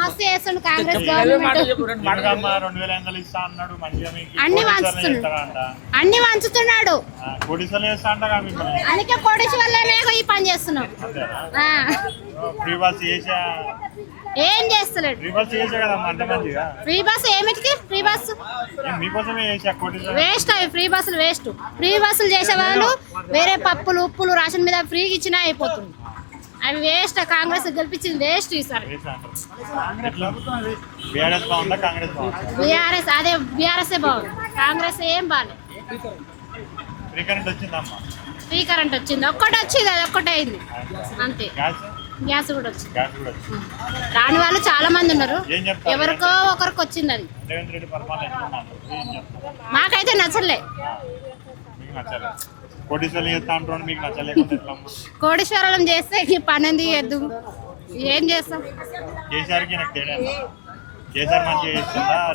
మస్తు చేస్తుండు కాంగ్రెస్ గవర్నమెంట్. అన్ని వంచుతున్నాడు. అందుకే కోటేశ్వర్లోనే ఈ పని చేస్తున్నాం. ఏం చేస్తలేడు. ఫ్రీ బస్ ఏమిటికి? Free bus waste. అవి ఫ్రీ బస్సులు వేస్ట్. ఫ్రీ బస్సులు చేసే వాళ్ళు వేరే పప్పులు ఉప్పులు రేషన్ మీద ఫ్రీగా ఇచ్చినా అయిపోతుంది. అవి వేస్ట్. కాంగ్రెస్ గెలిపించింది వేస్ట్ ఈసారి. బీఆర్ఎస్ అదే బీఆర్ఎస్ బాగుంది. కాంగ్రెస్ ఏం బాగాలేదు. ఫ్రీ కరెంట్ వచ్చింది. ఒక్కటి వచ్చింది, అది ఒక్కటే అయింది అంతే. గ్యాస్ కూడా వచ్చింది. రాని వాళ్ళు చాలా మంది ఉన్నారు. ఎవరికో ఒకరికి వచ్చింది. అది మాకైతే నచ్చలే. కోటేశ్వరం చేస్తే పని ఎందుకు చేద్దు? ఏం చేస్తాం?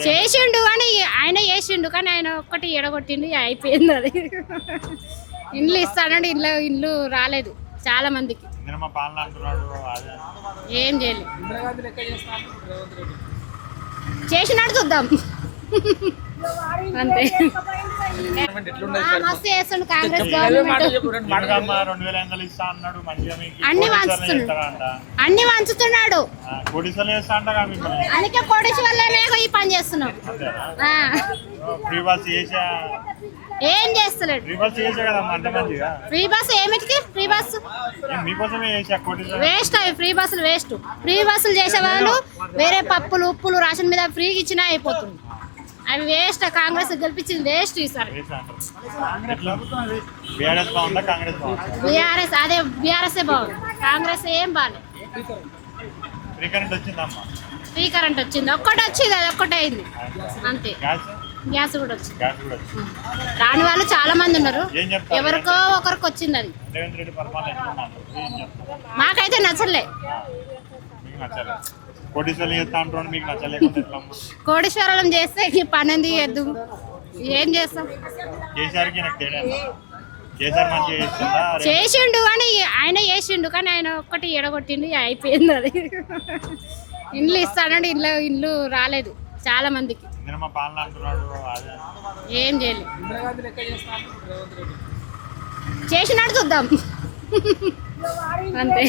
చేసిండు కానీ ఆయన చేసిండు కానీ ఆయన ఒక్కటి ఎడగొట్టిండు, అయిపోయింది. అది ఇండ్లు ఇస్తానండి, ఇల్లు రాలేదు చాలా మందికి. ఏం చేయలేదు. చేసినట్టు చూద్దాం అంతే. మస్తు చేస్తుండు కాంగ్రెస్ గవర్నమెంట్. అన్ని వంచుతున్నాడు. అందుకే కోటేశ్వర్లోనే ఈ పని చేస్తున్నాం. ఏం చేస్తలేడు. ఫ్రీ బస్ ఏమిటికి? Free bus waste. అవి ఫ్రీ బస్సులు వేస్ట్. ఫ్రీ బస్సులు చేసే వాళ్ళు వేరే పప్పులు ఉప్పులు రేషన్ మీద ఫ్రీగా ఇచ్చినా అయిపోతుంది. అవి వేస్ట్. కాంగ్రెస్ గెలిపించింది వేస్ట్ ఈసారి. బీఆర్ఎస్ అదే బీఆర్ఎస్ బాగుంది. కాంగ్రెస్ ఏం బాగాలేదు. ఫ్రీ కరెంట్ వచ్చింది. ఒక్కటి వచ్చింది, అది ఒక్కటే అయింది అంతే. గ్యాస్ కూడా వచ్చింది. రాని వాళ్ళు చాలా మంది ఉన్నారు. ఎవరికో ఒకరికి వచ్చింది. అది మాకైతే నచ్చలే. కోటేశ్వరం చేస్తే పని ఎందుకు చేద్దు? ఏం చేస్తాం? చేసిండు కానీ ఆయన ఒక్కటి ఎడగొట్టిండు, అయిపోయింది. అది ఇండ్లు ఇస్తానండి, ఇల్లు రాలేదు చాలా మందికి. ఏం చేయలేదు. చేసినట్టు చూద్దాం అంతే.